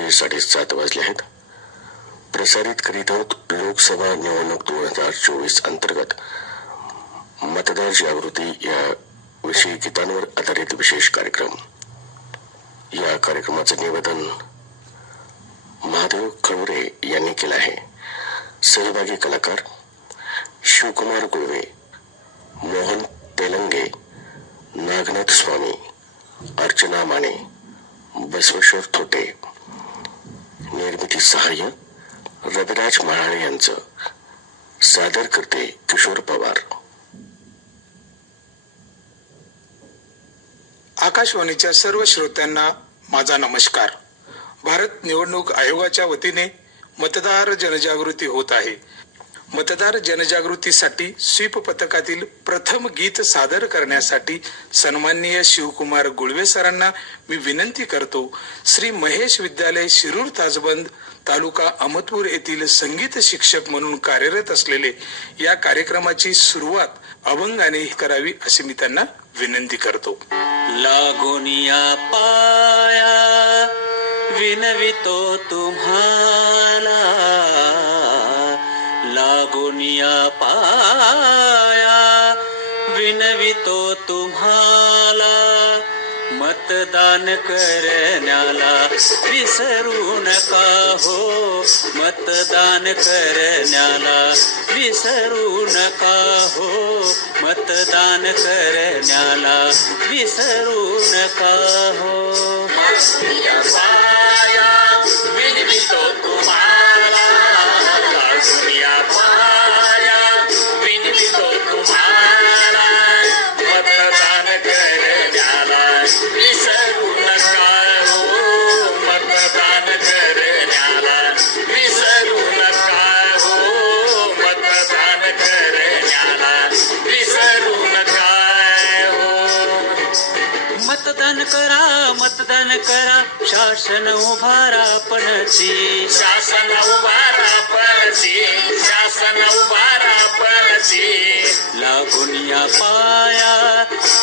दुपारचे 7:30 वाजले आहेत. प्रसारित करीत आहोत लोकसभा निवडणूक 2024 अंतर्गत मतदार जागृती या विषयी गीतांवर आधारित विशेष कार्यक्रम. या कार्यक्रमाचे निवेदन महादेव खळुरे यांनी केले आहे. सहभागी कलाकार शिवकुमार गुळवे, मोहन तेलंगे, नागनाथ स्वामी, अर्चना माने, बसवेश्वर थोटे. निर्मिती सहाय्य रविराज महाळे यांचं. सादर करते किशोर पवार. आकाशवाणीच्या सर्व श्रोत्यांना माझा नमस्कार. भारत निवडणूक आयोगाच्या वतीने मतदार जनजागृती होत आहे. मतदार जनजागृतीसाठी स्वीप पथकातील प्रथम गीत सादर करण्यासाठी सन्माननीय शिवकुमार गुळवे सरांना मी विनंती करतो. श्री महेश विद्यालय शिरूर ताजबंद तालुका अहमदपूर येथील संगीत शिक्षक म्हणून कार्यरत असलेले या कार्यक्रमाची सुरुवात अभंगाने करावी अशी मी त्यांना विनंती करतो. लागोनिया पाया विनवितो तुम्हाला, लागोनिया पाया विनवितो तुम्हाला, मतदान करण्याला विसरू नका हो, मतदान करण्याला विसरू नका हो, मतदान करण्याला विसरू नका हो. पाया विनवितो तुम्हाला, लागोनिया पाया विनवितो तुम्हाला, मतदान करण्याला विसरू नका हो, मतदान करण्याला विसरू नका हो, मतदान करण्याला विसरू नका हो. मतदान करा, मतदान करा, शासन उभारा पणची, शासन उभारा पणची, शासन उभारा पणची, लागोनिया पाया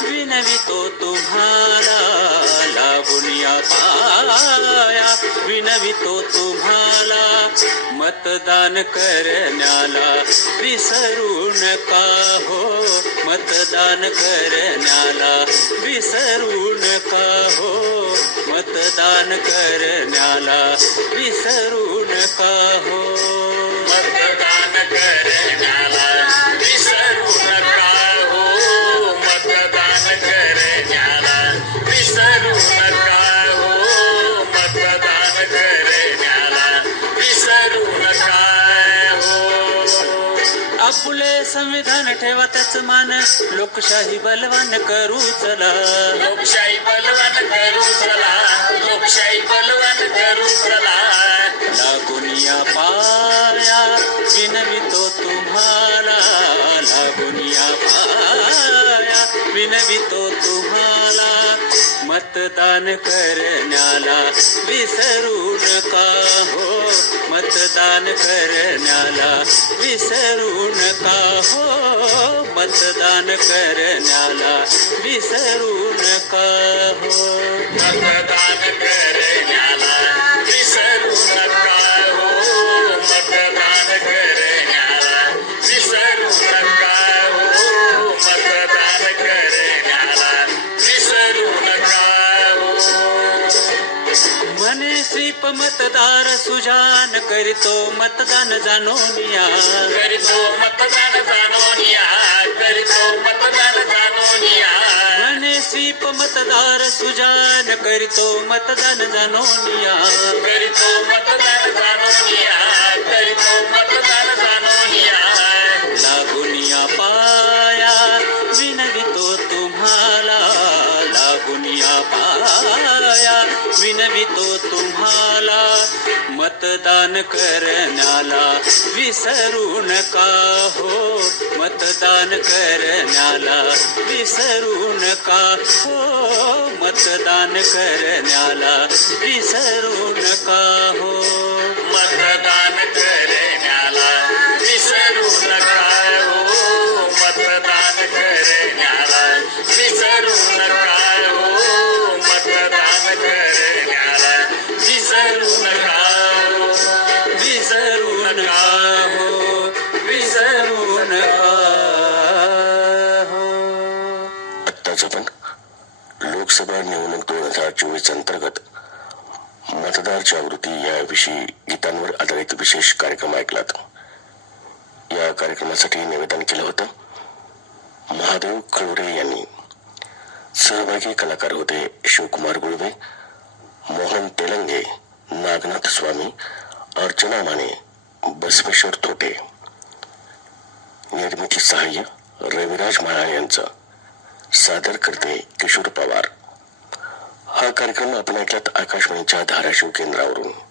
विनवितो तुम्हाला, लागोनिया पाया विनवितो तुम्हाला, मतदान करण्याला विसरू नका हो, मतदान करण्याला विसरू नका हो, मतदान करण्याला विसरू नका हो, मतदान करण्याला विसरू नका हो, मतदान करण्याला विसरू नका हो, मतदान करण्याला विसरू नका हो. आपले संविधान ठेवा त्याच मान, लोकशाही बलवान करू चला, लोकशाही बलवान करू चला, लोकशाही बलवान करू चला, लागोनिया पाया विनवितो तुम्हाला, लागोनिया पाया विनवितो तुम्हाला, मतदान करण्याला विसरू नका हो, मतदान करण्याला विसरू नका हो, मतदान करण्याला विसरू नका हो, मतदान करण्याला विसरू नका हो, मतदान करण्याला विसरू नका हो, मतदान करण्याला विसरू नका हो. म्हणे स्वीप मतदार सुजान करीतो मतदान जाणोनिया, करीतो मतदान जाणोनिया, करीतो मतदान जाणोनिया, म्हणे स्वीप मतदार सुजान करीतो मतदान जाणोनिया, करीतो मतदान जाणोनिया, करीतो मतदान जाणोनिया, लागोनिया पाया विनवितो तुम्हाला, लागोनिया पाया विनवितो तुम्हाला, मतदान करण्याला विसरू नका हो, मतदान करण्याला विसरू नका हो, मतदान करण्याला विसरू नका हो, मतदान करण्याला विसरू नका हो, मतदान करण्याला विसरू नका हो, मतदान करण्याला विसरू नका लोकसभा निवडणूक 2024 अंतर्गत मतदार जागृती याविषयी गीतांवर आधारित विशेष कार्यक्रम ऐकलात. या कार्यक्रमासाठी निवेदन केलं होतं महादेव खळुरे यांनी. सहभागी कलाकार होते शिवकुमार गुळवे, मोहन तेलंगे, नागनाथ स्वामी, अर्चना माने, बसवेश्वर थोटे. निर्मिती सहाय्य रविराज महाळ यांचं. सादर करते किशोर पवार. हा कार्यक्रम आपण ऐकलात आकाशवाणीच्या धाराशिव केंद्रावरून.